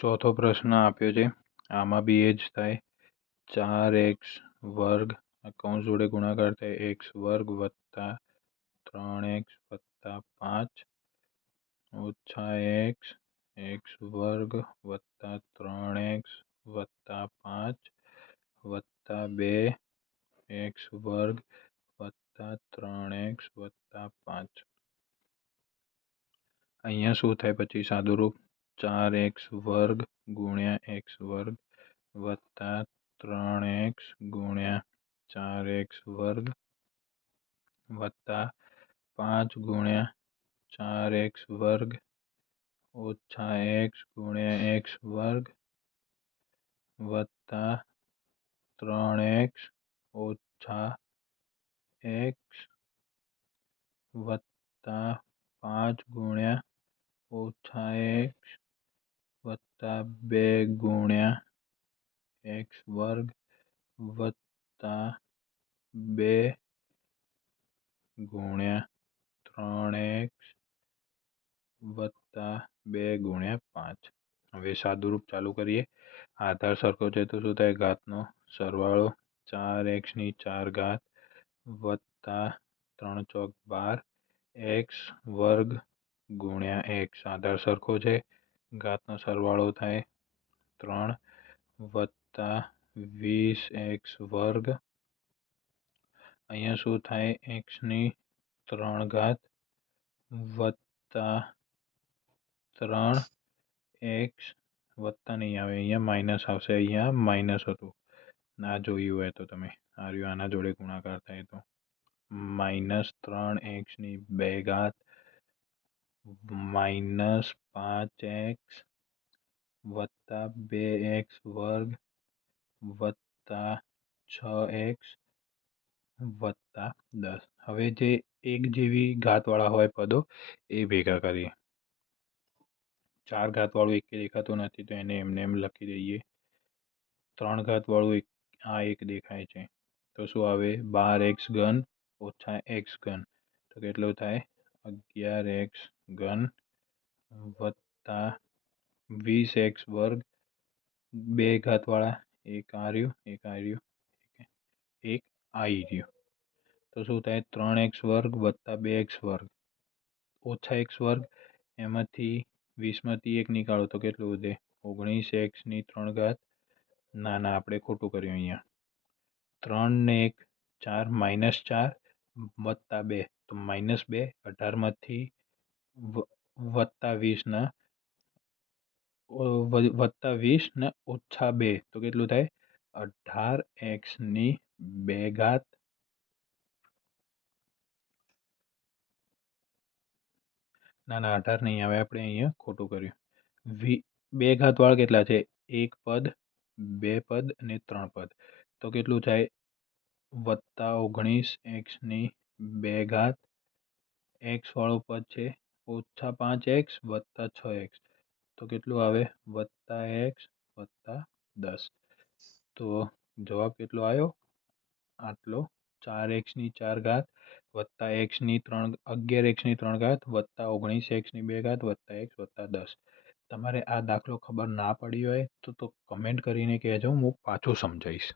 चौथो प्रश्न આપ્યો છે આમાં બી એજ થાય 4x² કૌંસોડે ગુણાકાર થાય x² + 3x + 5 - x x² + 3x + 5 + 2 x² + 3x + 5 અહીંયા શું થાય પછી સાદુરૂપ चार एक्स वर्ग गुण्या एक्स वर्ग वत्ता त्रण एक्स गुण्या चार एक्स वर्ग वत्ता पांच गुण्या चार एक्स वर्ग ओछा एक्स गुण्या एक्स वर्ग वत्ता त्रण एक्स ओछा एक्स वत्ता पांच गुण्या ओछा एक्स वत्ता बे गुणिया एक्स वर्ग वत्ता बे गुणिया त्रण एक्स वत्ता बे गुणिया पांच हम सादुरूप चालू करिए आधार सरखो है तो शू घात सरवाड़ो चार एक्स चार घात वत्ता त्र चौक बार एक्स वर्ग गुण्या एक्स आधार सरखो है ઘાતનો સરવાળો થાય ત્રણ વત્તા વીસ એક્સ વર્ગ અહીંયા શું થાય એક્સની ત્રણ ઘાત વત્તા ત્રણ એક્સ વત્તા નહીં આવે અહીંયા માઇનસ આવશે અહીંયા માઇનસ હતું ના જોયું હોય તો તમે આ આના જોડે ગુણાકાર થાય તો માઇનસ ત્રણ એક્સની બે ઘાત -5x + 2x2 + 6x + 10 હવે જે એક જેવી घात વાળો હોય પદો એ ભેગા કરીએ 4 घात વાળું એક કે દેખાતો નથી તો એને એમ ને એમ લખી દઈએ 3 घात વાળું આ એક દેખાય છે તો શું આવે 12x3 - x3 તો કેટલું થાય 11x ઘન વત્તા વીસ એક્સ વર્ગ બે ઘાતવાળા એક આર્યું એક આર્યું એક આવી રહ્યું તો શું થાય ત્રણ એક્સ વર્ગ વત્તા બે એક્સ વર્ગ ઓછા એક્સ વર્ગ એમાંથી વીસમાંથી એક નીકાળો તો કેટલું વધે ઓગણીસ એક્સની ત્રણ ઘાત ના ના આપણે ખોટું કર્યું અહીંયા ત્રણ ને એક ચાર માઇનસ ચાર વત્તા બે તો માઇનસ બે અઢારમાંથી v + 20 ના વ + 20 ને - 2 તો કેટલું થાય 18x ની 2 ઘાત ના ના આટર્ની આવે આપણે અહીંયા ખોટું કર્યું v 2 ઘાત વાળ કેટલા છે એક પદ બે પદ અને ત્રણ પદ તો કેટલું થાય + 19x ની 2 ઘાત x વાળો પદ છે ઓછા પાંચ એક્સ વત્તા છ એક્સ તો કેટલું આવે વત્તા એક્સ વત્તા દસ તો જવાબ કેટલો આવ્યો આટલો ચાર એક્સની ચાર ઘાત વત્તા એક્સની ત્રણ અગિયાર એક્સની ત્રણ ઘાત વત્તા ઓગણીસ એક્સની બે ઘાત વત્તા એક્સ વત્તા દસ તમારે આ દાખલો ખબર ના પડી હોય તો તો કમેન્ટ કરીને કહેજો હું પાછું સમજાવીશ